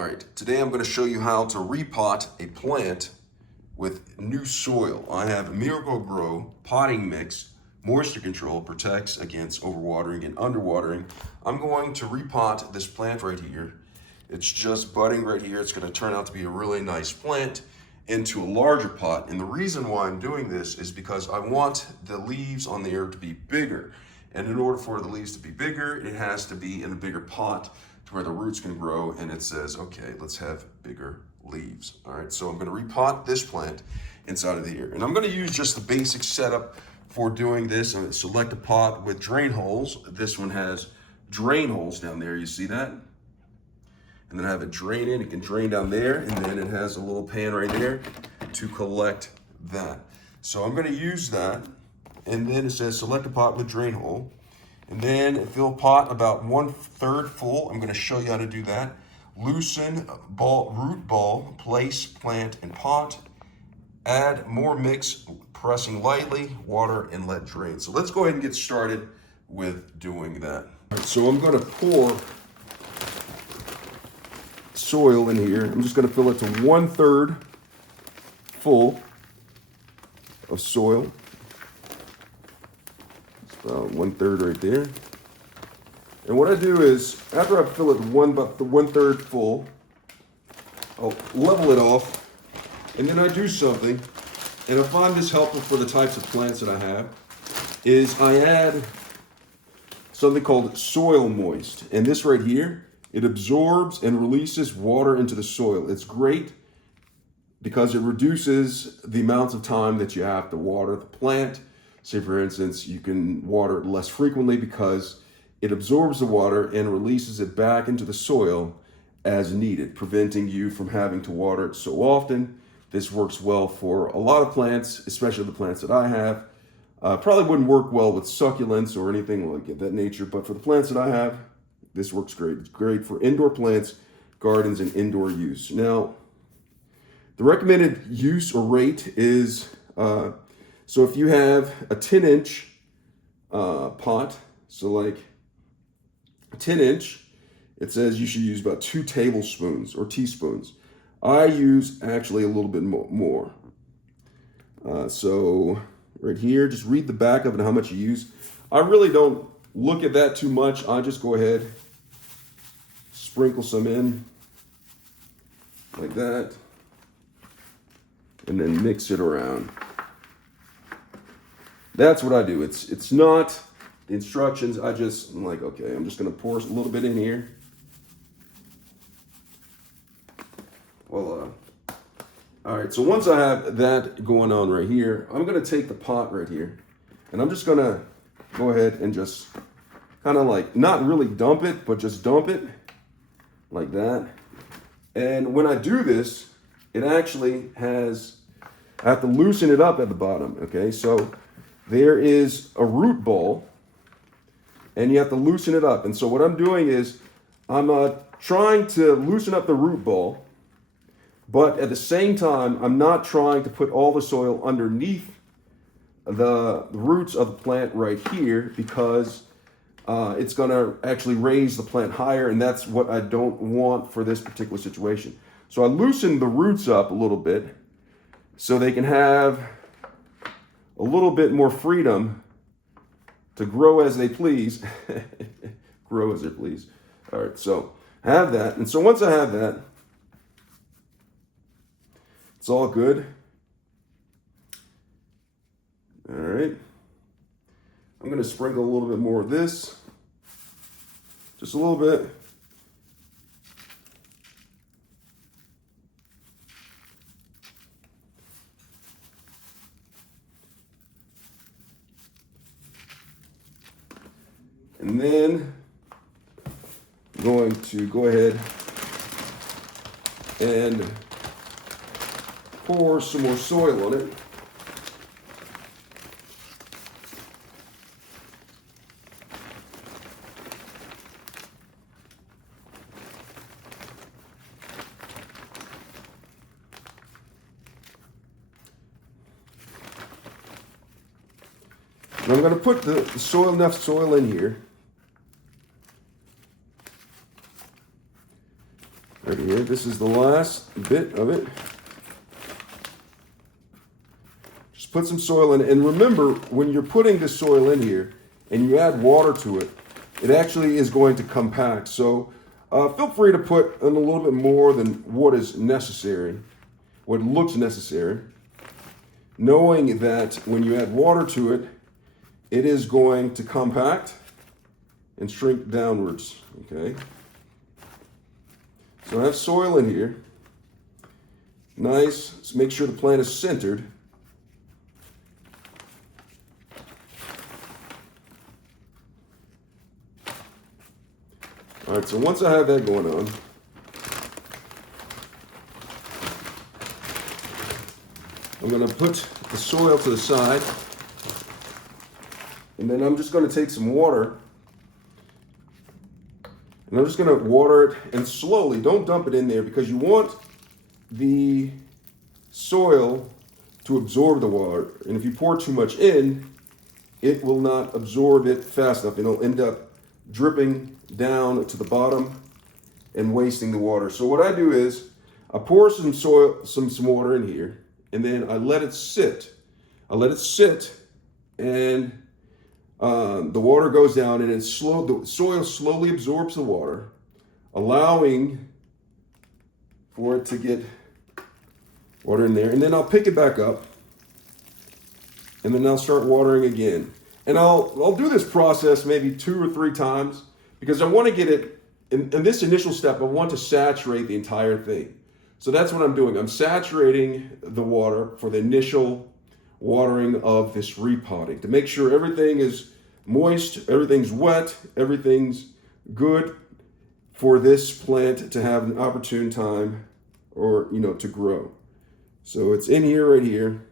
All right, today I'm going to show you how to repot a plant with new soil. I have Miracle-Gro Potting Mix. Moisture control protects against overwatering and underwatering. I'm going to repot this plant right here. It's just budding right here. It's going to turn out to be a really nice plant into a larger pot. And the reason why I'm doing this is because I want the leaves on there to be bigger. And in order for the leaves to be bigger, it has to be in a bigger pot to where the roots can grow. And it says, okay, let's have bigger leaves. All right, so I'm going to repot this plant inside of here. And I'm going to use just the basic setup for doing this. I'm going to select a pot with drain holes. This one has drain holes down there. You see that? And then I have it drain in. It can drain down there. And then it has a little pan right there to collect that. So I'm going to use that. And then it says select a pot with drain hole. And then fill pot about 1/3 full. I'm going to show you how to do that. Loosen root ball, place plant in pot. Add more mix, pressing lightly, water, and let drain. So let's go ahead and get started with doing that. So I'm going to pour soil in here. I'm just going to fill it to 1/3 full of soil. About 1/3 right there. And what I do is, after I fill it about the 1/3 full, I'll level it off, and then I do something, and I find this helpful for the types of plants that I have, is I add something called soil moist. And this right here, it absorbs and releases water into the soil. It's great because it reduces the amount of time that you have to water the plant. Say for instance, you can water it less frequently because it absorbs the water and releases it back into the soil as needed, preventing you from having to water it so often. This works well for a lot of plants, especially the plants that I have. Probably wouldn't work well with succulents or anything like that nature, but for the plants that I have, this works great. It's great for indoor plants, gardens, and indoor use. Now, the recommended use or rate is, so if you have a 10-inch pot, so like a 10-inch, it says you should use about 2 tablespoons or teaspoons. I use actually a little bit more. So right here, just read the back of it and how much you use. I really don't look at that too much. I just go ahead, sprinkle some in like that, and then mix it around. That's what I do. It's not the instructions. I'm like, okay, I'm just gonna pour a little bit in here. Voila. All right, so once I have that going on right here, I'm gonna take the pot right here, and I'm just gonna go ahead and just kind of like, not really dump it, but just dump it like that. And when I do this, it actually has, I have to loosen it up at the bottom, okay? So there is a root ball, and you have to loosen it up. And so what I'm doing is, I'm trying to loosen up the root ball, but at the same time, I'm not trying to put all the soil underneath the roots of the plant right here, because it's gonna actually raise the plant higher, and that's what I don't want for this particular situation. So I loosen the roots up a little bit so they can have a little bit more freedom to grow as they please. Grow as they please. All right, so I have that. And so once I have that, it's all good. All right. I'm going to sprinkle a little bit more of this. Just a little bit. And then I'm going to go ahead and pour some more soil on it. And I'm going to put enough soil in here. Right here. right, this is the last bit of it. Just put some soil in, and remember, when you're putting this soil in here and you add water to it, it actually is going to compact. So feel free to put in a little bit more than what is necessary, what looks necessary, knowing that when you add water to it, it is going to compact and shrink downwards, okay? So I have soil in here. Nice. Let's make sure the plant is centered. All right, so once I have that going on, I'm going to put the soil to the side, and then I'm just going to take some water, and I'm just going to water it, and slowly, don't dump it in there, because you want the soil to absorb the water, and if you pour too much in, it will not absorb it fast enough. It'll end up dripping down to the bottom and wasting the water. So what I do is I pour some soil, some water in here, and then I let it sit. And the water goes down, and the soil slowly absorbs the water, allowing for it to get water in there. And then I'll pick it back up, and then I'll start watering again. And I'll do this process maybe 2 or 3 times, because I want to get it, in this initial step, I want to saturate the entire thing. So that's what I'm doing. I'm saturating the water for the initial watering of this repotting, to make sure everything is moist, everything's wet, everything's good for this plant to have an opportune time, or, to grow. So it's in here, right here.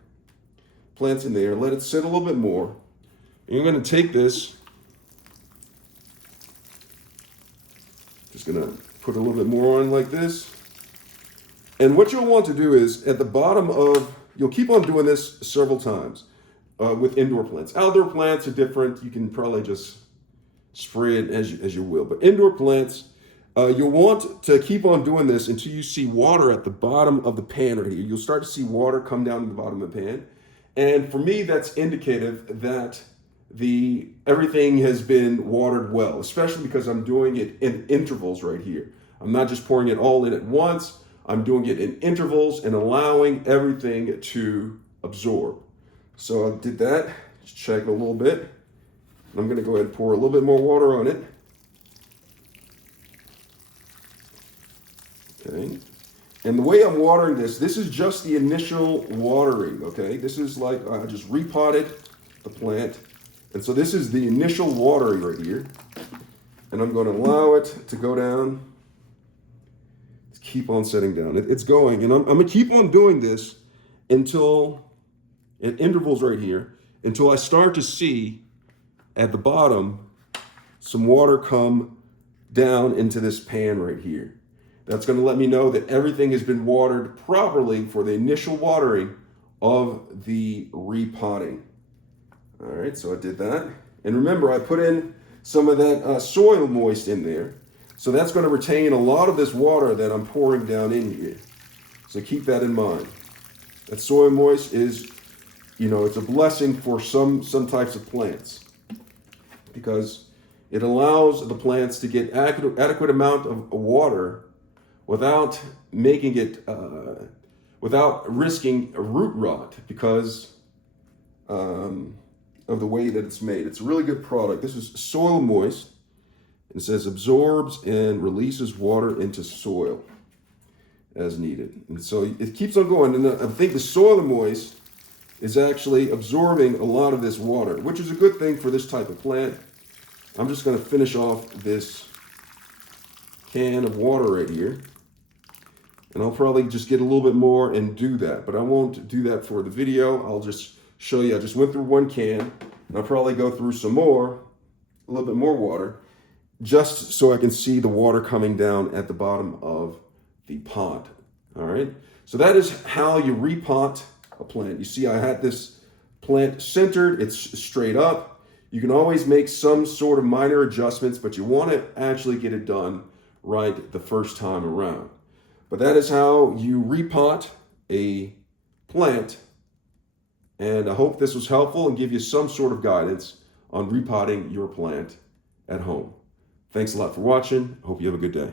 Plant's in there. Let it sit a little bit more. And you're going to take this, just going to put a little bit more on like this. And what you'll want to do is, at the bottom of, you'll keep on doing this several times with indoor plants. Outdoor plants are different. You can probably just spray it as you will. But indoor plants, you'll want to keep on doing this until you see water at the bottom of the pan right here. You'll start to see water come down to the bottom of the pan. And for me, that's indicative that everything has been watered well, especially because I'm doing it in intervals right here. I'm not just pouring it all in at once. I'm doing it in intervals and allowing everything to absorb. So I did that, just check a little bit. I'm going to go ahead and pour a little bit more water on it. Okay. And the way I'm watering this is just the initial watering, okay? This is like, I just repotted the plant. And so this is the initial watering right here. And I'm going to allow it to go down. Keep on setting down. It's going, and I'm going to keep on doing this until, at intervals right here, until I start to see at the bottom some water come down into this pan right here. That's going to let me know that everything has been watered properly for the initial watering of the repotting. All right, so I did that. And remember, I put in some of that soil moist in there. So that's going to retain a lot of this water that I'm pouring down in here. So keep that in mind. That soil moist is, it's a blessing for some types of plants, because it allows the plants to get adequate amount of water without making it, without risking a root rot, because of the way that it's made. It's a really good product. This is soil moist. It says absorbs and releases water into soil as needed. And so it keeps on going. And I think the soil moist is actually absorbing a lot of this water, which is a good thing for this type of plant. I'm just going to finish off this can of water right here. And I'll probably just get a little bit more and do that. But I won't do that for the video. I'll just show you. I just went through 1 can. And I'll probably go through some more, a little bit more water, just so I can see the water coming down at the bottom of the pot. All right, so that is how you repot a plant. You see, I had this plant centered, it's straight up. You can always make some sort of minor adjustments, but you want to actually get it done right the first time around. But that is how you repot a plant. And I hope this was helpful and give you some sort of guidance on repotting your plant at home. Thanks a lot for watching. Hope you have a good day.